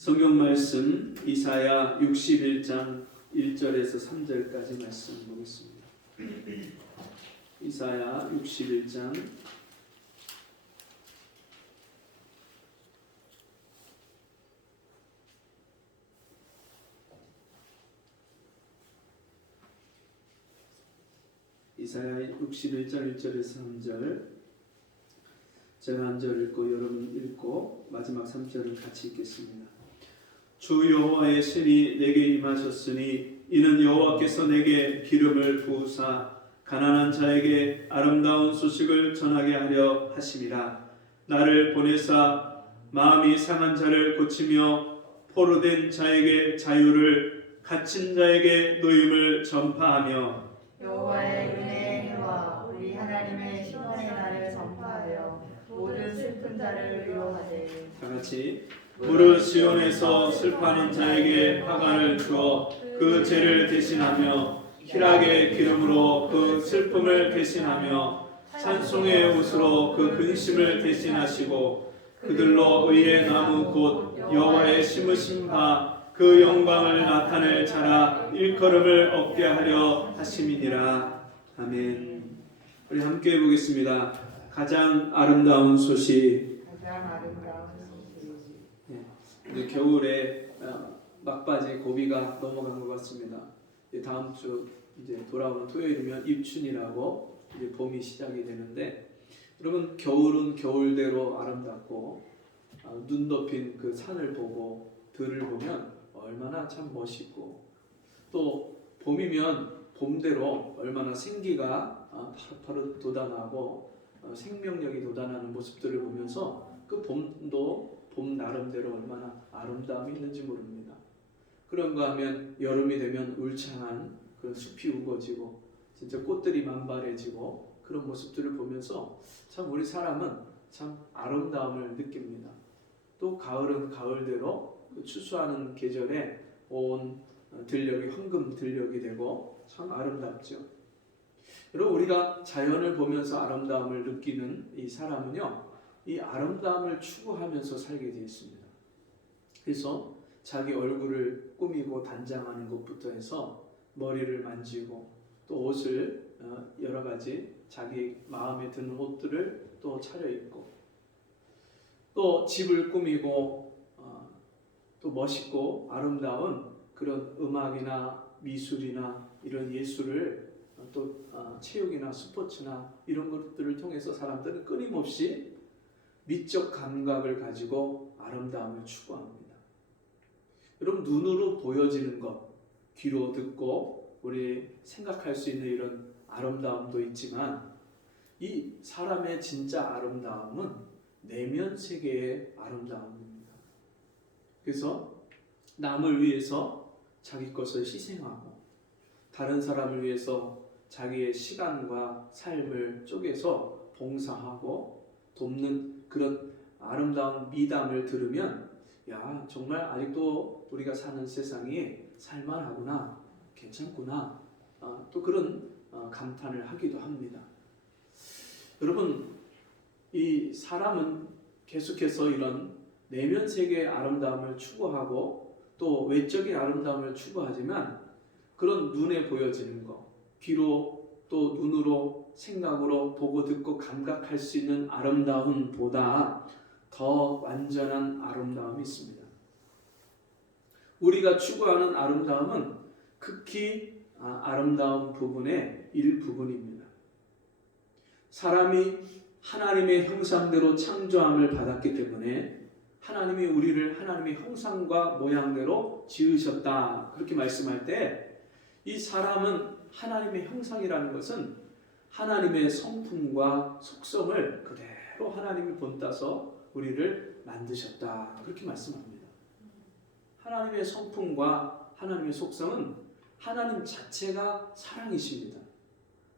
성경 말씀 이사야 61장 1절에서 3절까지 말씀 보겠습니다. 이사야 61장 1절에서 3절, 제가 한 절 읽고 여러분 읽고 마지막 3절을 같이 읽겠습니다. 주 여호와의 신이 내게 임하셨으니 이는 여호와께서 내게 기름을 부으사 가난한 자에게 아름다운 소식을 전하게 하려 하심이라. 나를 보내사 마음이 상한 자를 고치며 포로된 자에게 자유를, 갇힌 자에게 노임을 전파하며 여호와의 은혜의 해와 우리 하나님의 신원의 날을 전파하여 모든 슬픈 자를 위로하되. 다같이 무릇 시온에서 슬퍼하는 자에게 화관을 주어 그 죄를 대신하며 희락의 기름으로 그 슬픔을 대신하며 찬송의 옷으로 그 근심을 대신하시고 그들로 의의 나무 곧 여호와의 심으신 바 그 영광을 나타낼 자라 일컬음을 얻게 하려 하심이니라. 아멘. 우리 함께 해보겠습니다. 가장 아름다운 소식. 이제 겨울에 막바지 고비가 넘어간 것 같습니다. 다음 주 이제 돌아오는 토요일이면 입춘이라고 이제 봄이 시작이 되는데, 여러분 겨울은 겨울대로 아름답고 눈 덮인 그 산을 보고 들을 보면 얼마나 참 멋있고, 또 봄이면 봄대로 얼마나 생기가 파릇파릇 돋아나고 생명력이 돋아나는 모습들을 보면서 그 봄도 봄 나름대로 얼마나 아름다움이 있는지 모릅니다. 그런가 하면 여름이 되면 울창한 그런 숲이 우거지고 진짜 꽃들이 만발해지고 그런 모습들을 보면서 참 우리 사람은 참 아름다움을 느낍니다. 또 가을은 가을대로 그 추수하는 계절에 온 들녘이 황금 들녘이 되고 참 아름답죠. 여러분, 우리가 자연을 보면서 아름다움을 느끼는 이 사람은요, 이 아름다움을 추구하면서 살게 되어 있습니다. 그래서 자기 얼굴을 꾸미고 단장하는 것부터 해서 머리를 만지고 또 옷을 여러 가지 자기 마음에 드는 옷들을 또 차려입고 또 집을 꾸미고 또 멋있고 아름다운 그런 음악이나 미술이나 이런 예술을 또 체육이나 스포츠나 이런 것들을 통해서 사람들은 끊임없이 미적 감각을 가지고 아름다움을 추구합니다. 여러분, 눈으로 보여지는 것, 귀로 듣고 우리 생각할 수 있는 이런 아름다움도 있지만 이 사람의 진짜 아름다움은 내면 세계의 아름다움입니다. 그래서 남을 위해서 자기 것을 희생하고 다른 사람을 위해서 자기의 시간과 삶을 쪼개서 봉사하고 돕는 그런 아름다운 미담을 들으면, 야, 정말 아직도 우리가 사는 세상이 살만하구나, 괜찮구나, 또 그런 감탄을 하기도 합니다. 여러분, 이 사람은 계속해서 이런 내면 세계의 아름다움을 추구하고 또 외적인 아름다움을 추구하지만 그런 눈에 보여지는 것, 귀로 또 눈으로 생각으로 보고 듣고 감각할 수 있는 아름다움보다 더 완전한 아름다움이 있습니다. 우리가 추구하는 아름다움은 극히 아름다운 부분의 일부분입니다. 사람이 하나님의 형상대로 창조함을 받았기 때문에 하나님이 우리를 하나님의 형상과 모양대로 지으셨다, 그렇게 말씀할 때 이 사람은 하나님의 형상이라는 것은 하나님의 성품과 속성을 그대로 하나님이 본따서 우리를 만드셨다, 그렇게 말씀합니다. 하나님의 성품과 하나님의 속성은 하나님 자체가 사랑이십니다.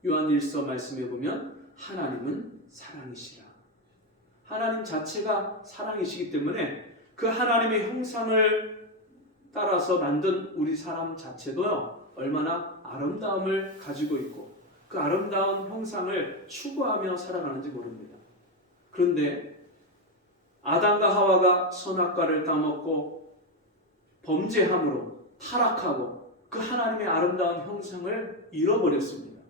요한일서 말씀해 보면 하나님은 사랑이시라. 하나님 자체가 사랑이시기 때문에 그 하나님의 형상을 따라서 만든 우리 사람 자체도요, 얼마나 아름다움을 가지고 있고 그 아름다운 형상을 추구하며 살아가는지 모릅니다. 그런데 아담과 하와가 선악과를 따먹고 범죄함으로 타락하고 그 하나님의 아름다운 형상을 잃어버렸습니다.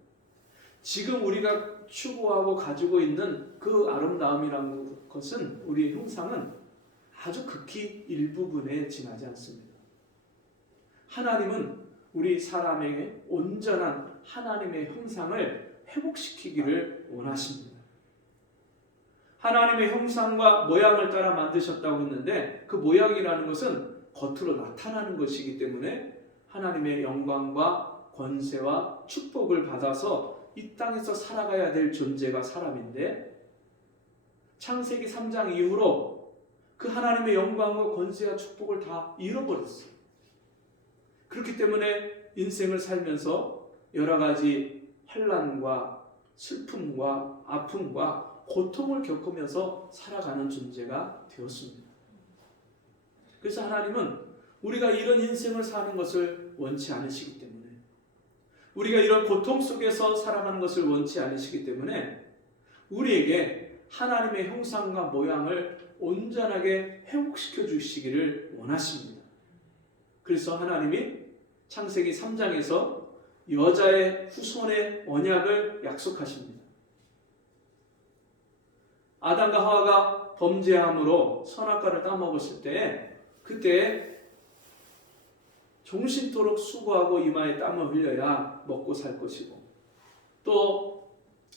지금 우리가 추구하고 가지고 있는 그 아름다움이라는 것은, 우리의 형상은 아주 극히 일부분에 지나지 않습니다. 하나님은 우리 사람에게 온전한 하나님의 형상을 회복시키기를 원하십니다. 하나님의 형상과 모양을 따라 만드셨다고 했는데, 그 모양이라는 것은 겉으로 나타나는 것이기 때문에 하나님의 영광과 권세와 축복을 받아서 이 땅에서 살아가야 될 존재가 사람인데, 창세기 3장 이후로 그 하나님의 영광과 권세와 축복을 다 잃어버렸어요. 그렇기 때문에 인생을 살면서 여러 가지 환난과 슬픔과 아픔과 고통을 겪으면서 살아가는 존재가 되었습니다. 그래서 하나님은 우리가 이런 인생을 사는 것을 원치 않으시기 때문에, 우리가 이런 고통 속에서 살아가는 것을 원치 않으시기 때문에 우리에게 하나님의 형상과 모양을 온전하게 회복시켜 주시기를 원하십니다. 그래서 하나님이 창세기 3장에서 여자의 후손의 언약을 약속하십니다. 아담과 하와가 범죄함으로 선악과를 따먹었을 때, 그때 종신토록 수고하고 이마에 땀을 흘려야 먹고 살 것이고, 또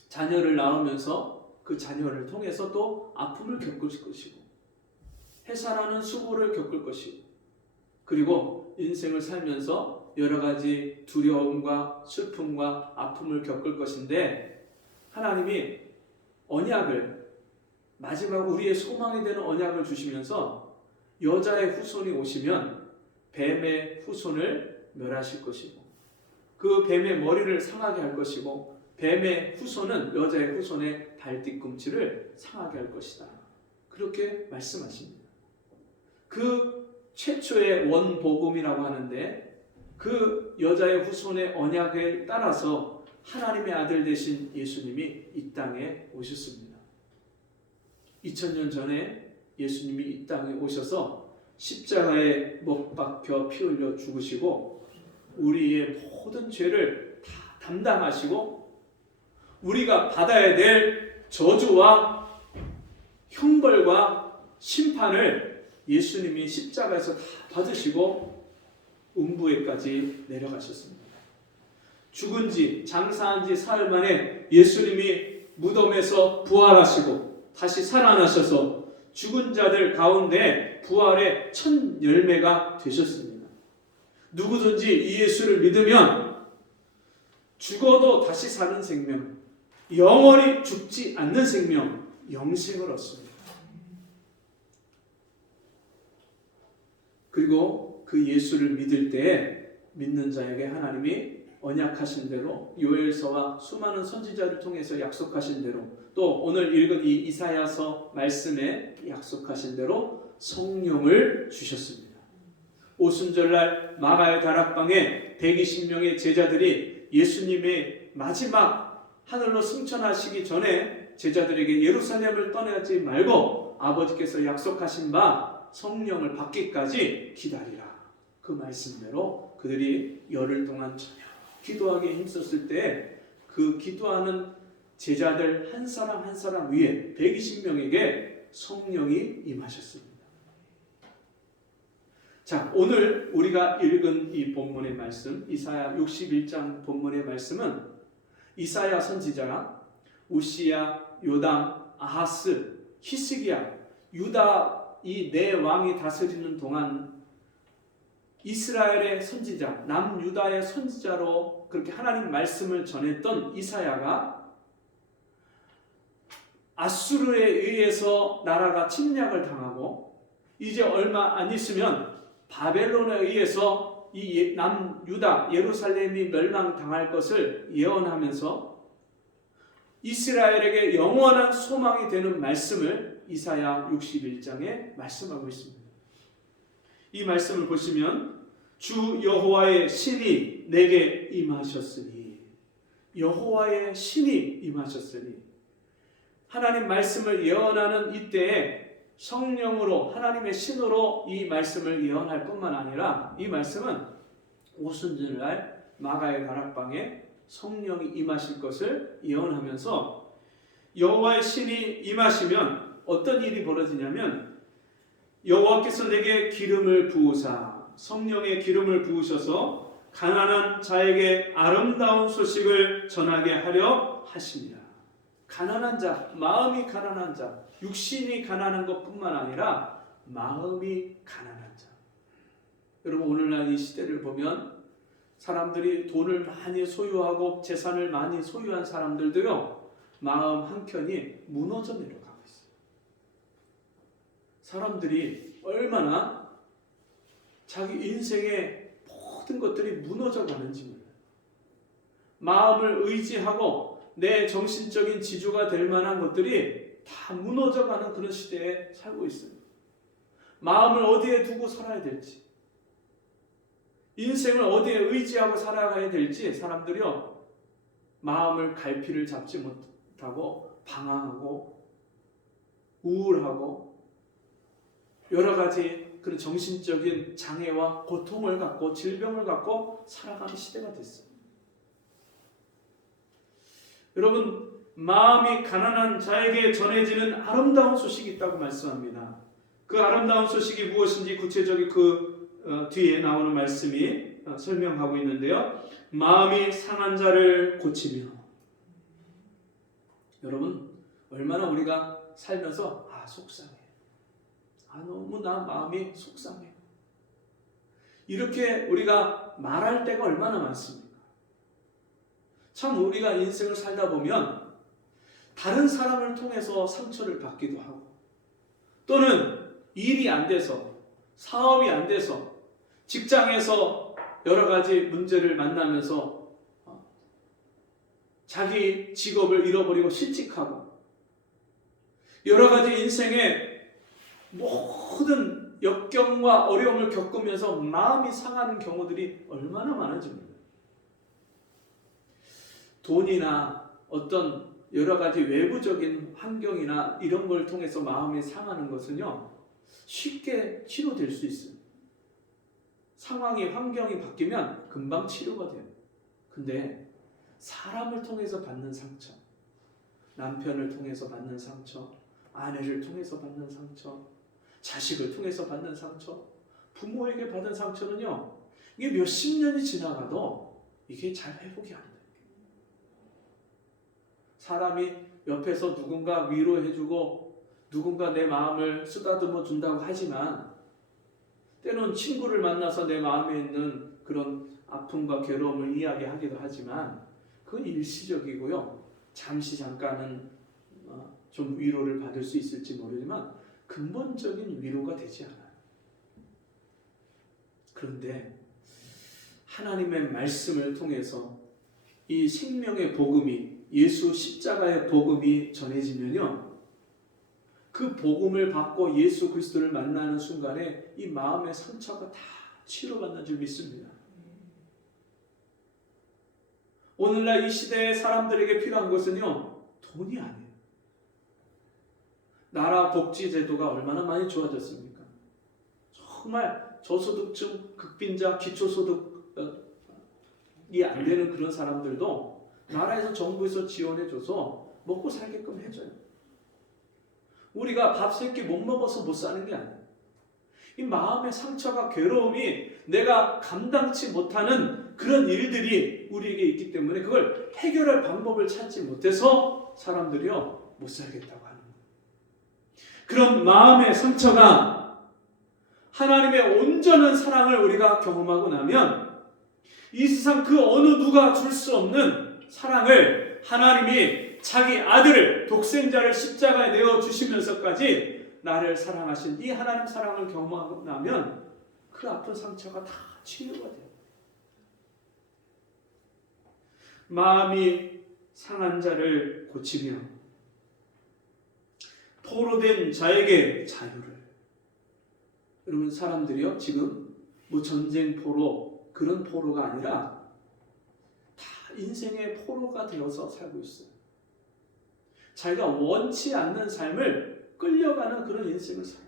자녀를 낳으면서 그 자녀를 통해서 또 아픔을 겪을 것이고, 해산하는 수고를 겪을 것이고, 그리고 인생을 살면서 여러 가지 두려움과 슬픔과 아픔을 겪을 것인데, 하나님이 언약을, 마지막 우리의 소망이 되는 언약을 주시면서 여자의 후손이 오시면 뱀의 후손을 멸하실 것이고, 그 뱀의 머리를 상하게 할 것이고, 뱀의 후손은 여자의 후손의 발뒤꿈치를 상하게 할 것이다. 그렇게 말씀하십니다. 그 최초의 원복음이라고 하는데, 그 여자의 후손의 언약에 따라서 하나님의 아들 되신 예수님이 이 땅에 오셨습니다. 2000년 전에 예수님이 이 땅에 오셔서 십자가에 못 박혀 피 흘려 죽으시고 우리의 모든 죄를 다 담당하시고, 우리가 받아야 될 저주와 형벌과 심판을 예수님이 십자가에서 다 받으시고 음부에까지 내려가셨습니다. 죽은 지, 장사한 지 사흘 만에 예수님이 무덤에서 부활하시고 다시 살아나셔서 죽은 자들 가운데 부활의 첫 열매가 되셨습니다. 누구든지 이 예수를 믿으면 죽어도 다시 사는 생명, 영원히 죽지 않는 생명, 영생을 얻습니다. 그리고 그 예수를 믿을 때에 믿는 자에게 하나님이 언약하신 대로, 요엘서와 수많은 선지자를 통해서 약속하신 대로, 또 오늘 읽은 이 이사야서 말씀에 약속하신 대로 성령을 주셨습니다. 오순절날 마가의 다락방에 120명의 제자들이 예수님의 마지막 하늘로 승천하시기 전에 제자들에게 예루살렘을 떠나지 말고 아버지께서 약속하신 바 성령을 받기까지 기다리라. 그 말씀대로 그들이 열흘 동안 전혀 기도하기에 힘썼을 때 그 기도하는 제자들 한 사람 한 사람 위에 120명에게 성령이 임하셨습니다. 자, 오늘 우리가 읽은 이 본문의 말씀, 이사야 61장 본문의 말씀은 이사야 선지자가 우시야, 요담, 아하스, 히스기야, 유다 이 네 왕이 다스리는 동안 이스라엘의 선지자, 남유다의 선지자로 그렇게 하나님 말씀을 전했던 이사야가 아수르에 의해서 나라가 침략을 당하고 이제 얼마 안 있으면 바벨론에 의해서 이 남유다 예루살렘이 멸망당할 것을 예언하면서 이스라엘에게 영원한 소망이 되는 말씀을 이사야 61장에 말씀하고 있습니다. 이 말씀을 보시면 주 여호와의 신이 내게 임하셨으니, 여호와의 신이 임하셨으니, 하나님 말씀을 예언하는 이때에 성령으로 하나님의 신으로 이 말씀을 예언할 뿐만 아니라 이 말씀은 오순절날 마가의 다락방에 성령이 임하실 것을 예언하면서 여호와의 신이 임하시면 어떤 일이 벌어지냐면 여호와께서 내게 기름을 부으사 성령의 기름을 부으셔서 가난한 자에게 아름다운 소식을 전하게 하려 하십니다. 가난한 자, 마음이 가난한 자, 육신이 가난한 것뿐만 아니라 마음이 가난한 자. 여러분 오늘날 이 시대를 보면 사람들이 돈을 많이 소유하고 재산을 많이 소유한 사람들도요 마음 한켠이 무너져 내려가고 있어요. 사람들이 얼마나 자기 인생의 모든 것들이 무너져 가는지 몰라요. 마음을 의지하고 내 정신적인 지주가 될 만한 것들이 다 무너져가는 그런 시대에 살고 있습니다. 마음을 어디에 두고 살아야 될지, 인생을 어디에 의지하고 살아가야 될지 사람들이요 마음을 갈피를 잡지 못하고 방황하고 우울하고 여러 가지 그런 정신적인 장애와 고통을 갖고 질병을 갖고 살아가는 시대가 됐어요. 여러분 마음이 가난한 자에게 전해지는 아름다운 소식이 있다고 말씀합니다. 그 아름다운 소식이 무엇인지 구체적인 뒤에 나오는 말씀이 설명하고 있는데요. 마음이 상한 자를 고치며. 여러분 얼마나 우리가 살면서 속상해. 너무 나 마음이 속상해. 이렇게 우리가 말할 때가 얼마나 많습니까? 참 우리가 인생을 살다 보면 다른 사람을 통해서 상처를 받기도 하고 또는 일이 안 돼서 사업이 안 돼서 직장에서 여러 가지 문제를 만나면서 자기 직업을 잃어버리고 실직하고 여러 가지 인생의 모든 역경과 어려움을 겪으면서 마음이 상하는 경우들이 얼마나 많은지 몰라요. 돈이나 어떤 여러 가지 외부적인 환경이나 이런 걸 통해서 마음이 상하는 것은요 쉽게 치료될 수 있어요. 상황이 환경이 바뀌면 금방 치료가 돼요. 근데 사람을 통해서 받는 상처, 남편을 통해서 받는 상처, 아내를 통해서 받는 상처, 자식을 통해서 받는 상처, 부모에게 받은 상처는요 이게 몇십 년이 지나가도 이게 잘 회복이 안 돼요. 사람이 옆에서 누군가 위로해주고 누군가 내 마음을 쓰다듬어 준다고 하지만 때로는 친구를 만나서 내 마음에 있는 그런 아픔과 괴로움을 이야기하기도 하지만 그건 일시적이고요. 잠시 잠깐은 좀 위로를 받을 수 있을지 모르지만 근본적인 위로가 되지 않아요. 그런데 하나님의 말씀을 통해서 이 생명의 복음이 예수 십자가의 복음이 전해지면요 그 복음을 받고 예수 그리스도를 만나는 순간에 이 마음의 상처가 다 치료받는 줄 믿습니다. 오늘날 이 시대의 사람들에게 필요한 것은요 돈이 아니에요. 나라 복지 제도가 얼마나 많이 좋아졌습니까? 정말 저소득층, 극빈자, 기초소득이 안 되는 그런 사람들도 나라에서 정부에서 지원해줘서 먹고 살게끔 해줘요. 우리가 밥 세 끼 못 먹어서 못 사는 게 아니에요. 이 마음의 상처가 괴로움이 내가 감당치 못하는 그런 일들이 우리에게 있기 때문에 그걸 해결할 방법을 찾지 못해서 사람들이요 못 살겠다고 하는 거예요. 그런 마음의 상처가 하나님의 온전한 사랑을 우리가 경험하고 나면 이 세상 그 어느 누가 줄 수 없는 사랑을 하나님이 자기 아들을 독생자를 십자가에 내어 주시면서까지 나를 사랑하신 이 하나님 사랑을 경험하고 나면 그 아픈 상처가 다 치유가 돼요. 마음이 상한 자를 고치며 포로된 자에게 자유를. 여러분 사람들이요 지금 뭐 전쟁 포로 그런 포로가 아니라 다 인생의 포로가 되어서 살고 있어요. 자기가 원치 않는 삶을 끌려가는 그런 인생을 살아요.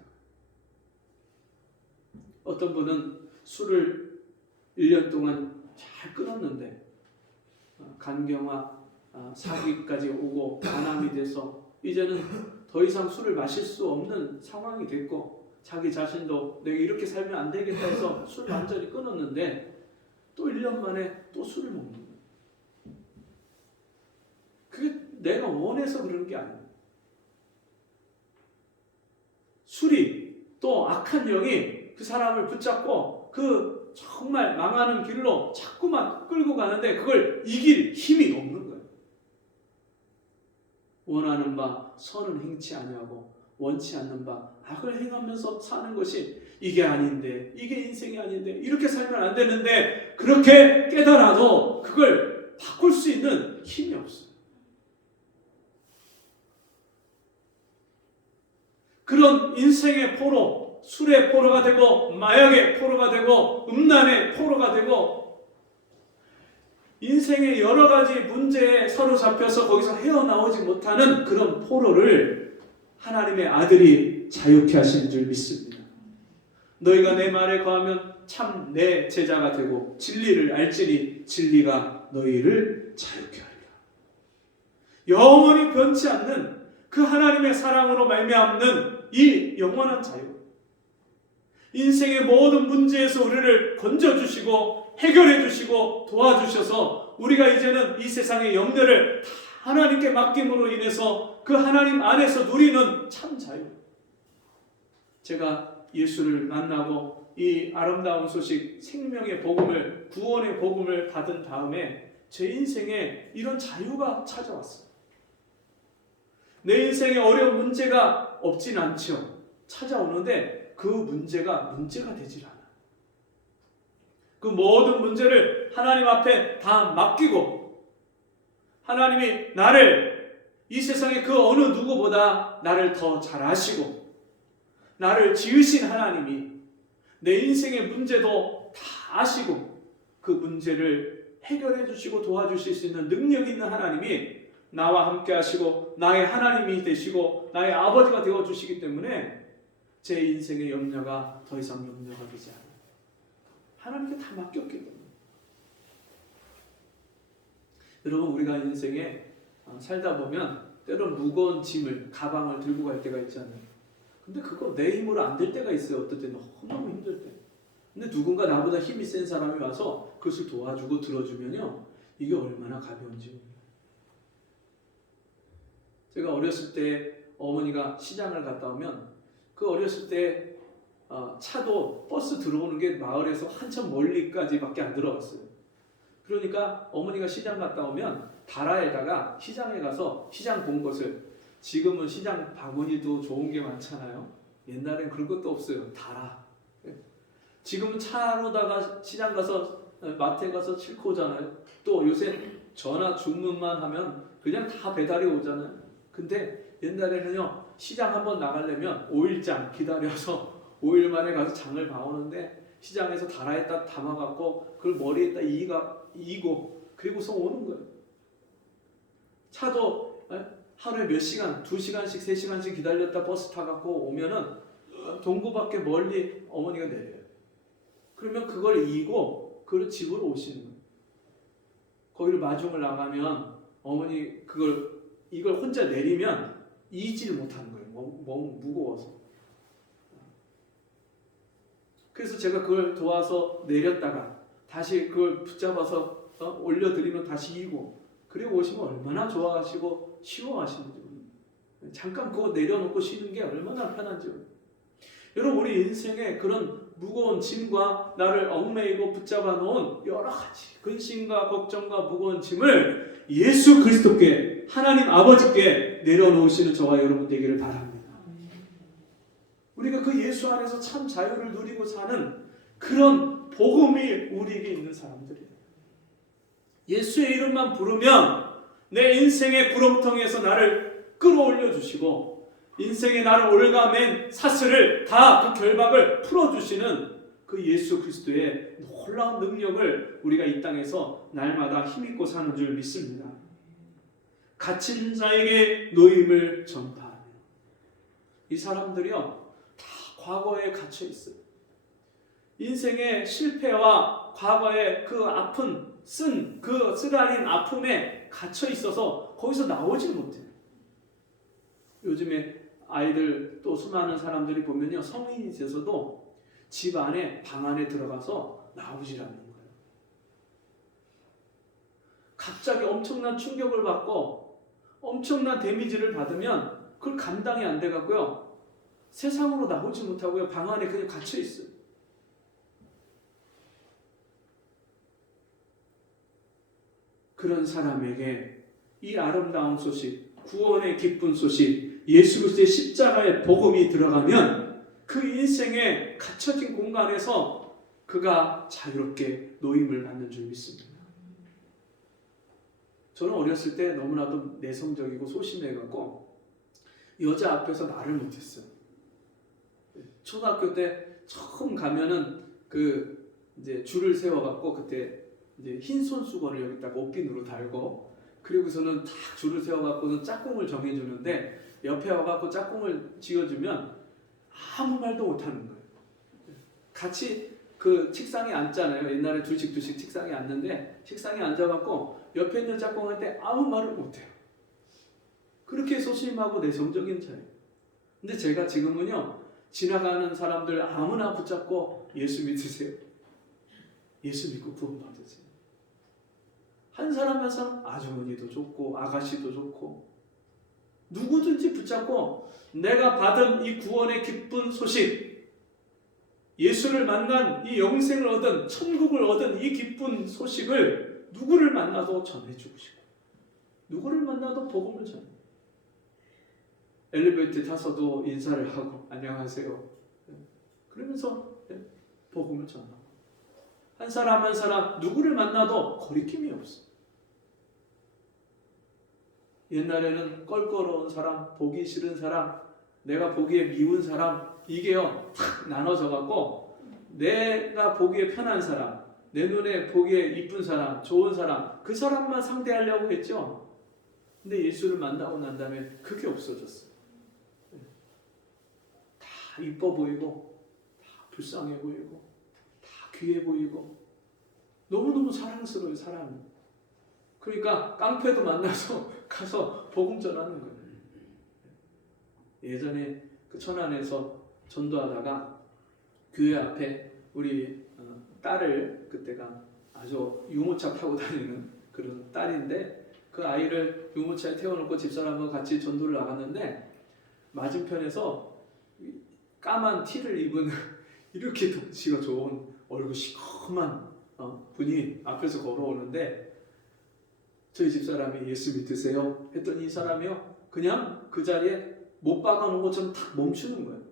어떤 분은 술을 1년 동안 잘 끊었는데 간경화, 사기까지 오고 간암이 돼서 이제는 더 이상 술을 마실 수 없는 상황이 됐고 자기 자신도 내가 이렇게 살면 안 되겠다 해서 술을 완전히 끊었는데 또 1년 만에 또 술을 먹는 거예요. 그게 내가 원해서 그런 게 아니에요. 술이 또 악한 영이 그 사람을 붙잡고 그 정말 망하는 길로 자꾸만 끌고 가는데 그걸 이길 힘이 없는 거예요. 원하는 바 선은 행치 아니하고 원치 않는 바 악을 행하면서 사는 것이 이게 아닌데, 이게 인생이 아닌데, 이렇게 살면 안 되는데 그렇게 깨달아도 그걸 바꿀 수 있는 힘이 없어요. 그런 인생의 포로, 술의 포로가 되고 마약의 포로가 되고 음란의 포로가 되고 인생의 여러 가지 문제에 사로잡혀서 거기서 헤어나오지 못하는 그런 포로를 하나님의 아들이 자유케 하신 줄 믿습니다. 너희가 내 말에 거하면 참 내 제자가 되고 진리를 알지니 진리가 너희를 자유케 하리라. 영원히 변치 않는 그 하나님의 사랑으로 말미암는 이 영원한 자유, 인생의 모든 문제에서 우리를 건져주시고 해결해주시고 도와주셔서 우리가 이제는 이 세상의 염려를 다 하나님께 맡김으로 인해서 그 하나님 안에서 누리는 참 자유. 제가 예수를 만나고 이 아름다운 소식, 생명의 복음을, 구원의 복음을 받은 다음에 제 인생에 이런 자유가 찾아왔어요. 내 인생에 어려운 문제가 없진 않죠. 찾아오는데 그 문제가 되질 않아. 그 모든 문제를 하나님 앞에 다 맡기고 하나님이 나를 이 세상의 그 어느 누구보다 나를 더 잘 아시고 나를 지으신 하나님이 내 인생의 문제도 다 아시고 그 문제를 해결해 주시고 도와주실 수 있는 능력 있는 하나님이 나와 함께 하시고 나의 하나님이 되시고 나의 아버지가 되어 주시기 때문에 제 인생의 염려가 더 이상 염려가 되지 않아요. 하나님께 다 맡겼기 때문에. 여러분, 우리가 인생에 살다 보면 때론 무거운 짐을, 가방을 들고 갈 때가 있잖아요. 근데 그거 내 힘으로 안 될 때가 있어요. 어떨 때 너무 힘들 때. 근데 누군가 나보다 힘이 센 사람이 와서 그것을 도와주고 들어주면요, 이게 얼마나 가벼운지 몰라요. 제가 어렸을 때 어머니가 시장을 갔다 오면 그 어렸을 때 차도 버스 들어오는 게 마을에서 한참 멀리까지밖에 안 들어갔어요. 그러니까 어머니가 시장 갔다 오면 다라에다가 시장에 가서 시장 본 것을, 지금은 시장 바구니도 좋은 게 많잖아요. 옛날엔 그런 것도 없어요. 다라. 지금은 차로다가 시장 가서 마트에 가서 싣고 오잖아요. 또 요새 전화 주문만 하면 그냥 다 배달이 오잖아요. 근데 옛날에는요, 시장 한번 나가려면 5일장 기다려서 5일 만에 가서 장을 봐오는데 시장에서 다라에다 담아갖고 그걸 머리에다 이고 그리고서 오는 거예요. 차도 하루에 몇 시간, 2시간씩 3시간씩 기다렸다 버스 타갖고 오면은 동구밖에 멀리 어머니가 내려요. 그러면 그걸 이고 그걸 집으로 오시는 거예요. 거기를 마중을 나가면 어머니 이걸 혼자 내리면 이지를 못하는 거예요. 너무 무거워서. 그래서 제가 그걸 도와서 내렸다가 다시 그걸 붙잡아서 올려드리면 다시 이고, 그리고 오시면 얼마나 좋아하시고 쉬워하시는지. 잠깐 그거 내려놓고 쉬는 게 얼마나 편한지. 여러분, 우리 인생에 그런 무거운 짐과 나를 얽매이고 붙잡아 놓은 여러 가지 근심과 걱정과 무거운 짐을 예수 그리스도께, 하나님 아버지께 내려놓으시는 저와 여러분 되기를 바랍니다. 우리가 그 예수 안에서 참 자유를 누리고 사는 그런 복음이 우리에게 있는 사람들이에요. 예수의 이름만 부르면 내 인생의 구렁텅이에서 나를 끌어올려 주시고 인생의 나를 올가맨 사슬을 다 그 결박을 풀어주시는 그 예수 그리스도의 놀라운 능력을 우리가 이 땅에서 날마다 힘입고 사는 줄 믿습니다. 갇힌 자에게 노임을 전파하며 이 사람들이요 다 과거에 갇혀 있어요. 인생의 실패와 과거의 그 아픈 그 쓰라린 아픔에 갇혀 있어서 거기서 나오질 못해요. 요즘에 아이들 또 수많은 사람들이 보면요 성인이 돼서도 집 안에 방 안에 들어가서 나오질 않는 거예요. 갑자기 엄청난 충격을 받고 엄청난 데미지를 받으면 그걸 감당이 안 돼 갖고요 세상으로 나오지 못하고요 방 안에 그냥 갇혀 있어요. 그런 사람에게 이 아름다운 소식, 구원의 기쁜 소식, 예수 그리스도의 십자가의 복음이 들어가면 그 인생에 갇혀진 공간에서 그가 자유롭게 노임을 받는 줄 믿습니다. 저는 어렸을 때 너무나도 내성적이고 소심해갖고 여자 앞에서 말을 못했어요. 초등학교 때 처음 가면은 그 이제 줄을 세워갖고 그때 이제 흰 손수건을 여기다가 옷핀으로 달고 그리고서는 딱 줄을 세워갖고는 짝꿍을 정해주는데 옆에 와갖고 짝꿍을 지어주면 아무 말도 못하는 거예요. 같이 그 책상에 앉잖아요. 옛날에 둘씩 책상에 앉는데 책상에 앉아갖고 옆에 있는 짝꿍한테 아무 말을 못해요. 그렇게 소심하고 내성적인 차이. 근데 제가 지금은요 지나가는 사람들 아무나 붙잡고 예수 믿으세요. 예수 믿고 구원 받으세요. 한 사람 한 사람 아주머니도 좋고 아가씨도 좋고 누구든지 붙잡고 내가 받은 이 구원의 기쁜 소식, 예수를 만난 이 영생을 얻은 천국을 얻은 이 기쁜 소식을 누구를 만나도 전해주고 싶고 누구를 만나도 복음을 전해. 엘리베이터 타서도 인사를 하고 안녕하세요 그러면서 복음을 전하고 한 사람 한 사람 누구를 만나도 거리낌이 없어. 옛날에는 껄끄러운 사람, 보기 싫은 사람, 내가 보기에 미운 사람 이게요 탁 나눠져 갖고 내가 보기에 편한 사람, 내 눈에 보기에 이쁜 사람, 좋은 사람 그 사람만 상대하려고 했죠. 근데 예수를 만나고 난 다음에 그게 없어졌어요. 다 이뻐 보이고 다 불쌍해 보이고 다 귀해 보이고 너무너무 사랑스러워요 사람이. 그러니까 깡패도 만나서 가서 복음 전하는 거예요. 예전에 그 천안에서 전도하다가 교회 앞에 우리 딸을 그때가 아주 유모차 타고 다니는 그런 딸인데 그 아이를 유모차에 태워놓고 집사람과 같이 전도를 나갔는데 맞은편에서 까만 티를 입은 이렇게 덩치가 좋은 얼굴 시커먼 분이 앞에서 걸어오는데 저희 집사람이 예수 믿으세요? 했더니 이 사람이요 그냥 그 자리에 못 박아놓은 것처럼 탁 멈추는 거예요.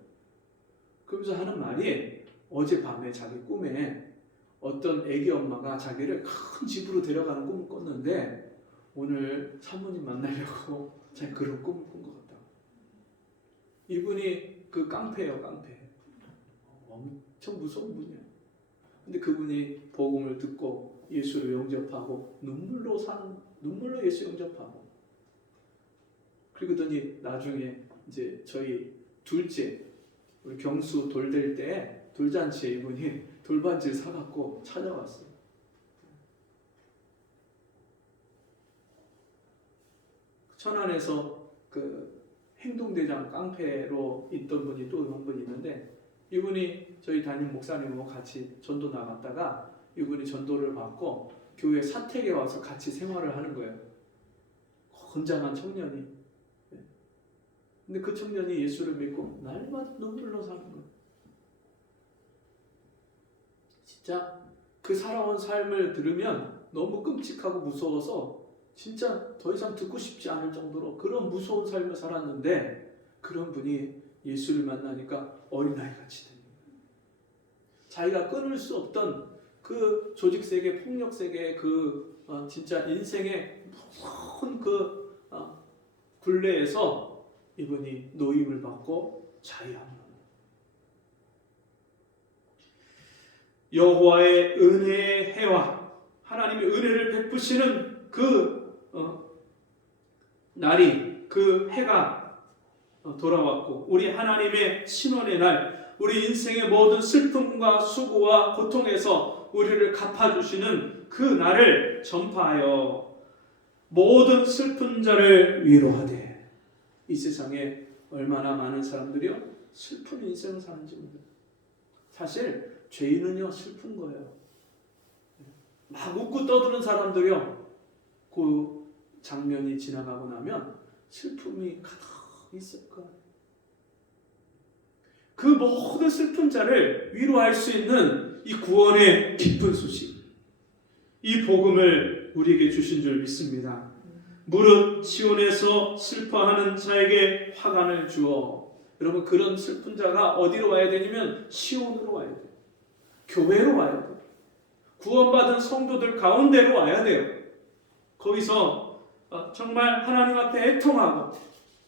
그러면서 하는 말이 어젯밤에 자기 꿈에 어떤 애기 엄마가 자기를 큰 집으로 데려가는 꿈을 꿨는데 오늘 사모님 만나려고 자기 그런 꿈을 꾼 것 같다. 이분이 그 깡패예요 깡패. 엄청 무서운 분이에요. 근데 그분이 복음을 듣고 예수를 영접하고 눈물로 예수 영접하고 그러더니 나중에 이제 저희 둘째 우리 경수 돌될 때 돌잔치에 이분이 돌반지를 사갖고 찾아왔어요. 천안에서 그 행동대장 깡패로 있던 분이 또 한 분 있는데 이분이 저희 담임 목사님하고 같이 전도 나갔다가 이분이 전도를 받고 교회 사택에 와서 같이 생활을 하는 거예요. 건장한 청년이. 근데 그 청년이 예수를 믿고 날마다 눈물로 사는 거예요. 진짜 그 살아온 삶을 들으면 너무 끔찍하고 무서워서 진짜 더 이상 듣고 싶지 않을 정도로 그런 무서운 삶을 살았는데 그런 분이 예수를 만나니까 어린아이같이 되는 거예요. 자기가 끊을 수 없던 그 조직세계, 폭력세계 그 진짜 인생의 무서운 그 굴레에서 이분이 노임을 받고 자유합니다. 여호와의 은혜의 해와 하나님의 은혜를 베푸시는 그 날이 그 해가 돌아왔고 우리 하나님의 신원의 날, 우리 인생의 모든 슬픔과 수고와 고통에서 우리를 갚아주시는 그 날을 전파하여 모든 슬픈 자를 위로하되. 이 세상에 얼마나 많은 사람들이요 슬픈 인생을 사는지 모릅니다. 사실 죄인은요 슬픈 거예요. 막 웃고 떠드는 사람들이요 그 장면이 지나가고 나면 슬픔이 가득 있을 거예요. 그 모든 슬픈 자를 위로할 수 있는 이 구원의 기쁜 소식, 이 복음을 우리에게 주신 줄 믿습니다. 무릇 시온에서 슬퍼하는 자에게 화관을 주어. 여러분, 그런 슬픈 자가 어디로 와야 되냐면 시온으로 와야 돼요. 교회로 와야 돼요. 구원받은 성도들 가운데로 와야 돼요. 거기서 정말 하나님 앞에 애통하고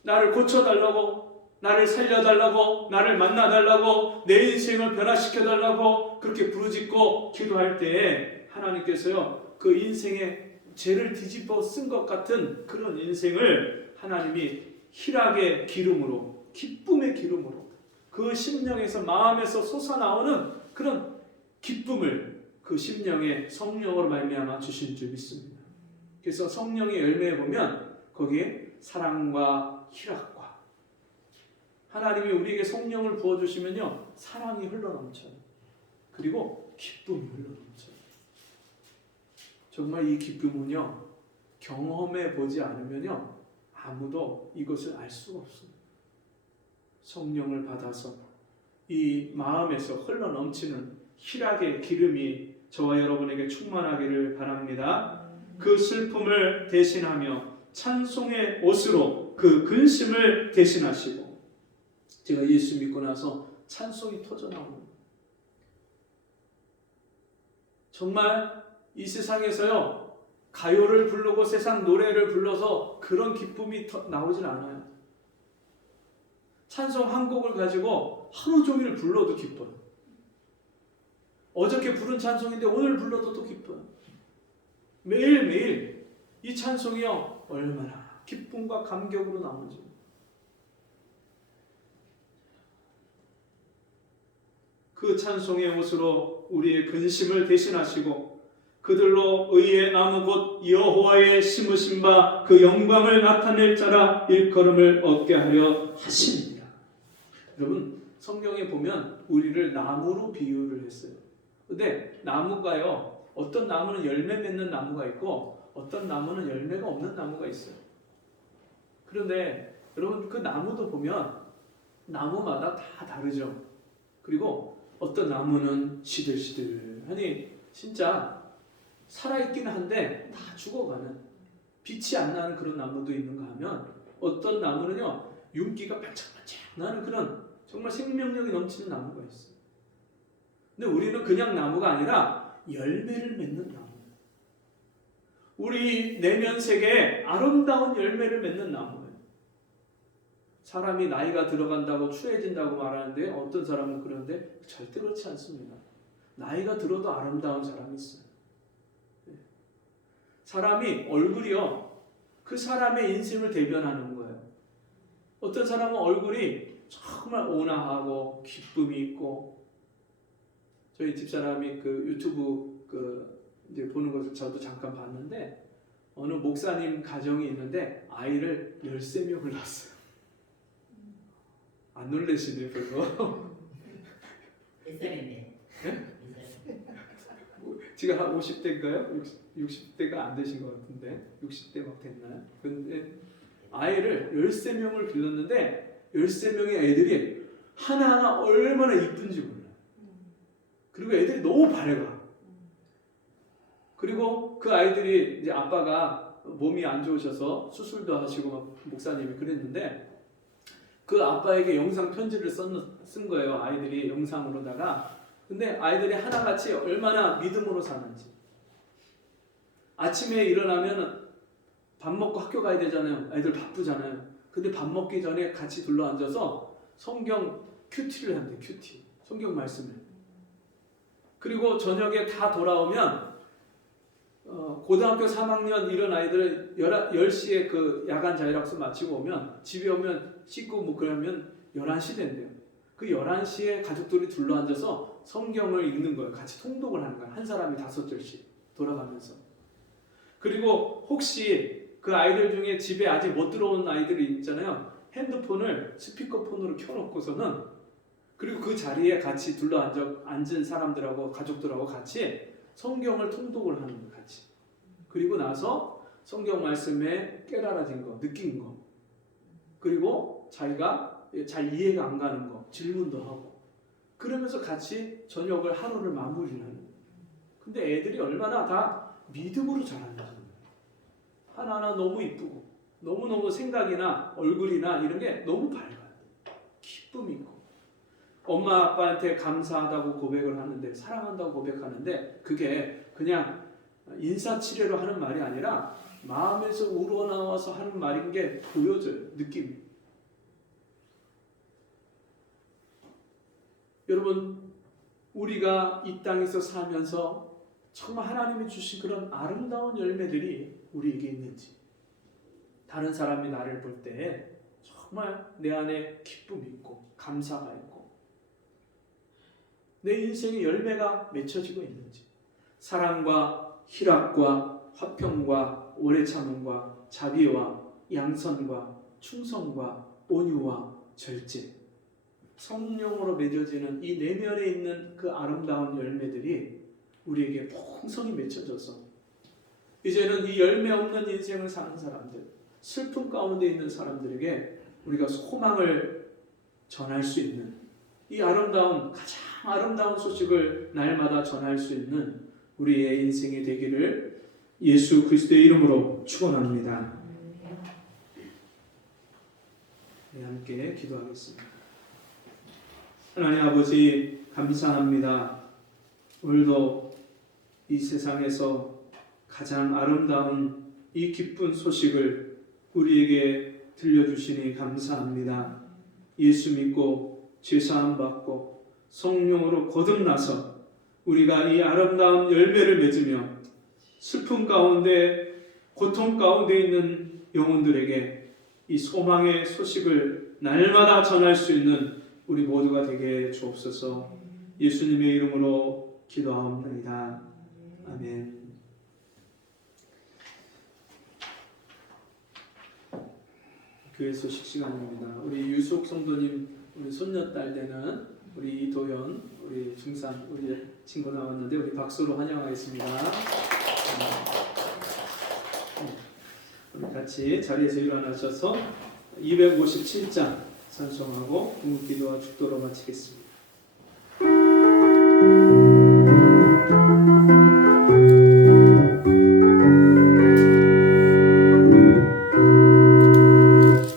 나를 고쳐달라고, 나를 살려달라고, 나를 만나달라고, 내 인생을 변화시켜달라고 그렇게 부르짖고 기도할 때에 하나님께서요 그 인생의 죄를 뒤집어 쓴 것 같은 그런 인생을 하나님이 희락의 기름으로, 기쁨의 기름으로, 그 심령에서, 마음에서 솟아나오는 그런 기쁨을 그 심령에 성령으로 말미암아 주신 줄 믿습니다. 그래서 성령의 열매에 보면 거기에 사랑과 희락과, 하나님이 우리에게 성령을 부어주시면요 사랑이 흘러넘쳐요. 그리고 기쁨이 흘러넘쳐요. 정말 이 기쁨은요 경험해 보지 않으면요 아무도 이것을 알 수가 없습니다. 성령을 받아서 이 마음에서 흘러넘치는 희락의 기름이 저와 여러분에게 충만하기를 바랍니다. 그 슬픔을 대신하며 찬송의 옷으로 그 근심을 대신하시고. 제가 예수 믿고 나서 찬송이 터져나옵니다. 정말 이 세상에서요 가요를 부르고 세상 노래를 불러서 그런 기쁨이 나오질 않아요. 찬송 한 곡을 가지고 하루 종일 불러도 기뻐요. 어저께 부른 찬송인데 오늘 불러도 또 기뻐요. 매일매일 이 찬송이요 얼마나 기쁨과 감격으로 나오는지. 그 찬송의 옷으로 우리의 근심을 대신하시고 그들로 의의 나무 곧 여호와의 심으신 바 그 영광을 나타낼 자라 일컬음을 얻게 하려 하십니다. 여러분, 성경에 보면 우리를 나무로 비유를 했어요. 근데 나무가요 어떤 나무는 열매 맺는 나무가 있고 어떤 나무는 열매가 없는 나무가 있어요. 그런데 여러분, 그 나무도 보면 나무마다 다 다르죠. 그리고 어떤 나무는 시들시들하니 진짜 살아있기는 한데 다 죽어가는, 빛이 안 나는 그런 나무도 있는가 하면 어떤 나무는요 윤기가 반짝반짝 나는 그런 정말 생명력이 넘치는 나무가 있어요. 근데 우리는 그냥 나무가 아니라 열매를 맺는 나무, 우리 내면 세계에 아름다운 열매를 맺는 나무예요. 사람이 나이가 들어간다고 추해진다고 말하는데 어떤 사람은 그러는데 절대 그렇지 않습니다. 나이가 들어도 아름다운 사람이 있어요. 사람이 얼굴이요 그 사람의 인생을 대변하는 거예요. 어떤 사람은 얼굴이 정말 온화하고 기쁨이 있고, 저희 집사람이 그 유튜브 이제 보는 것을 저도 잠깐 봤는데 어느 목사님 가정이 있는데 아이를 13명을 낳았어요. 안 놀라시네 별로. 몇 살인데? 네? 지금 한 50대인가요? 60대가 안 되신 것 같은데 60대 막 됐나요? 근데 아이를 13명을 길렀는데 13명의 애들이 하나하나 얼마나 이쁜지 몰라요. 그리고 애들이 너무 밝아. 그리고 그 아이들이 이제 아빠가 몸이 안 좋으셔서 수술도 하시고 막 목사님이 그랬는데 그 아빠에게 영상 편지를 쓴 거예요. 아이들이 영상으로다가. 근데 아이들이 하나같이 얼마나 믿음으로 사는지. 아침에 일어나면 밥 먹고 학교 가야 되잖아요. 애들 바쁘잖아요. 근데 밥 먹기 전에 같이 둘러앉아서 성경 큐티를 한대. 큐티. 성경 말씀을. 그리고 저녁에 다 돌아오면 고등학교 3학년 이런 아이들은 10시에 그 야간 자율학습 마치고 오면 집에 오면 씻고 뭐 그러면 11시 된대요. 그 11시에 가족들이 둘러앉아서 성경을 읽는 거예요. 같이 통독을 하는 거예요. 한 사람이 5절씩 돌아가면서. 그리고 혹시 그 아이들 중에 집에 아직 못 들어온 아이들이 있잖아요. 핸드폰을 스피커폰으로 켜놓고서는 그리고 그 자리에 같이 앉은 사람들하고 가족들하고 같이 성경을 통독을 하는 거예요. 같이. 그리고 나서 성경 말씀에 깨달아진 거, 느낀 거, 그리고 자기가 잘 이해가 안 가는 거 질문도 하고 그러면서 같이 저녁을 하루를 마무리를 하는 거예요. 근데 애들이 얼마나 다 믿음으로 자란다. 하나하나 너무 이쁘고 너무너무 생각이나 얼굴이나 이런 게 너무 밝아요. 기쁨이 있고 엄마 아빠한테 감사하다고 고백을 하는데 사랑한다고 고백하는데 그게 그냥 인사치레로 하는 말이 아니라 마음에서 우러나와서 하는 말인 게 보여져요. 느낌이. 여러분 우리가 이 땅에서 살면서 정말 하나님이 주신 그런 아름다운 열매들이 우리에게 있는지 다른 사람이 나를 볼 때 정말 내 안에 기쁨이 있고 감사가 있고 내 인생의 열매가 맺혀지고 있는지 사랑과 희락과 화평과 오래 참음과 자비와 양선과 충성과 온유와 절제 성령으로 맺어지는 이 내면에 있는 그 아름다운 열매들이 우리에게 풍성히 맺혀져서 이제는 이 열매 없는 인생을 사는 사람들 슬픔 가운데 있는 사람들에게 우리가 소망을 전할 수 있는 이 아름다운 가장 아름다운 소식을 날마다 전할 수 있는 우리의 인생이 되기를 예수 그리스도의 이름으로 축원합니다. 네, 함께 기도하겠습니다. 하나님 아버지 감사합니다. 오늘도 이 세상에서 가장 아름다운 이 기쁜 소식을 우리에게 들려주시니 감사합니다. 예수 믿고 죄사함 받고 성령으로 거듭나서 우리가 이 아름다운 열매를 맺으며 슬픔 가운데 고통 가운데 있는 영혼들에게 이 소망의 소식을 날마다 전할 수 있는 우리 모두가 되게 주옵소서. 예수님의 이름으로 기도하옵나이다. 아멘. 교회 소식 시간입니다. 우리 유숙 성도님 우리 손녀딸 되는 우리 이도현 우리 중3 우리 친구 나왔는데 우리 박수로 환영하겠습니다. 우리 같이 자리에서 일어나셔서 257장 찬송하고 궁극기도와 축도로 마치겠습니다.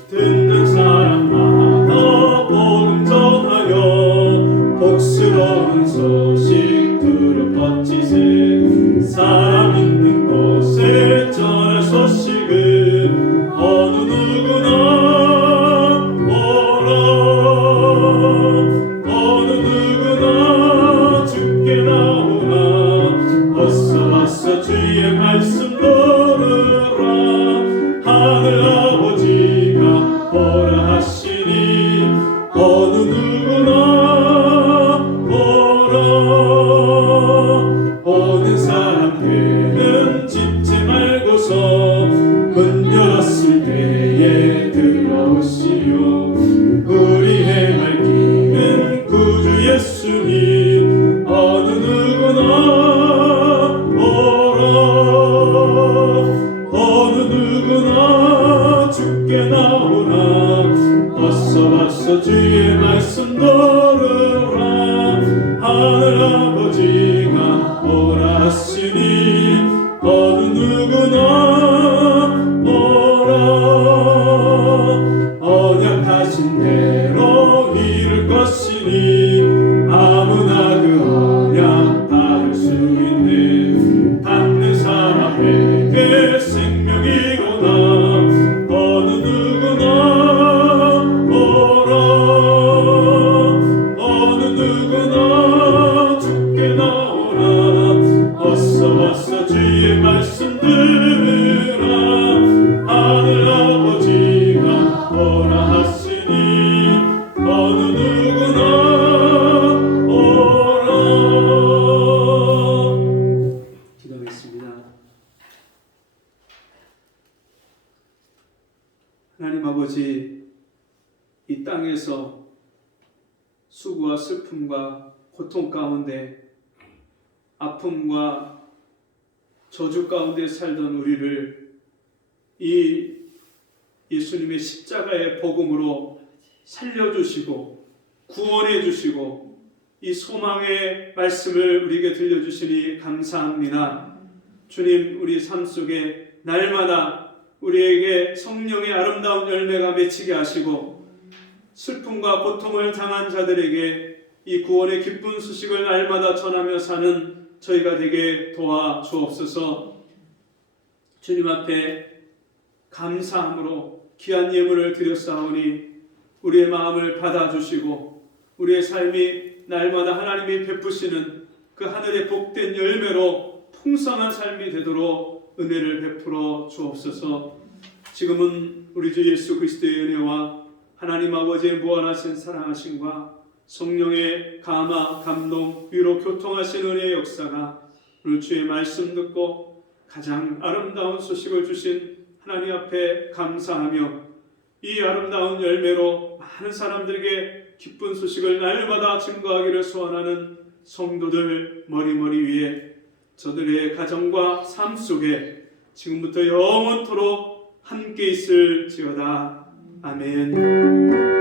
듣는 사람마다 복음 전하여 복스러운 소식 들어 뻗치세 사람 있는 곳에 전할 소식은 어느 누구나 어느 누구나 주께 나오라 어서 와서 주의 말씀 들으라 하늘 아버지가 오라 하시니 어느 누구나 오라 오는 사람 땅에서 수고와 슬픔과 고통 가운데 아픔과 저주 가운데 살던 우리를 이 예수님의 십자가의 복음으로 살려주시고 구원해 주시고 이 소망의 말씀을 우리에게 들려주시니 감사합니다. 주님, 우리 삶 속에 날마다 우리에게 성령의 아름다운 열매가 맺히게 하시고 슬픔과 고통을 당한 자들에게 이 구원의 기쁜 소식을 날마다 전하며 사는 저희가 되게 도와주옵소서. 주님 앞에 감사함으로 귀한 예물을 드렸사오니 우리의 마음을 받아주시고 우리의 삶이 날마다 하나님이 베푸시는 그 하늘의 복된 열매로 풍성한 삶이 되도록 은혜를 베풀어 주옵소서. 지금은 우리 주 예수 그리스도의 은혜와 하나님 아버지의 무한하신 사랑하심과 성령의 감화, 감동, 위로 교통하신 은혜의 역사가 오늘 주의 말씀 듣고 가장 아름다운 소식을 주신 하나님 앞에 감사하며 이 아름다운 열매로 많은 사람들에게 기쁜 소식을 날마다 증거하기를 소원하는 성도들 머리머리 위에 저들의 가정과 삶 속에 지금부터 영원토록 함께 있을지어다. 아멘.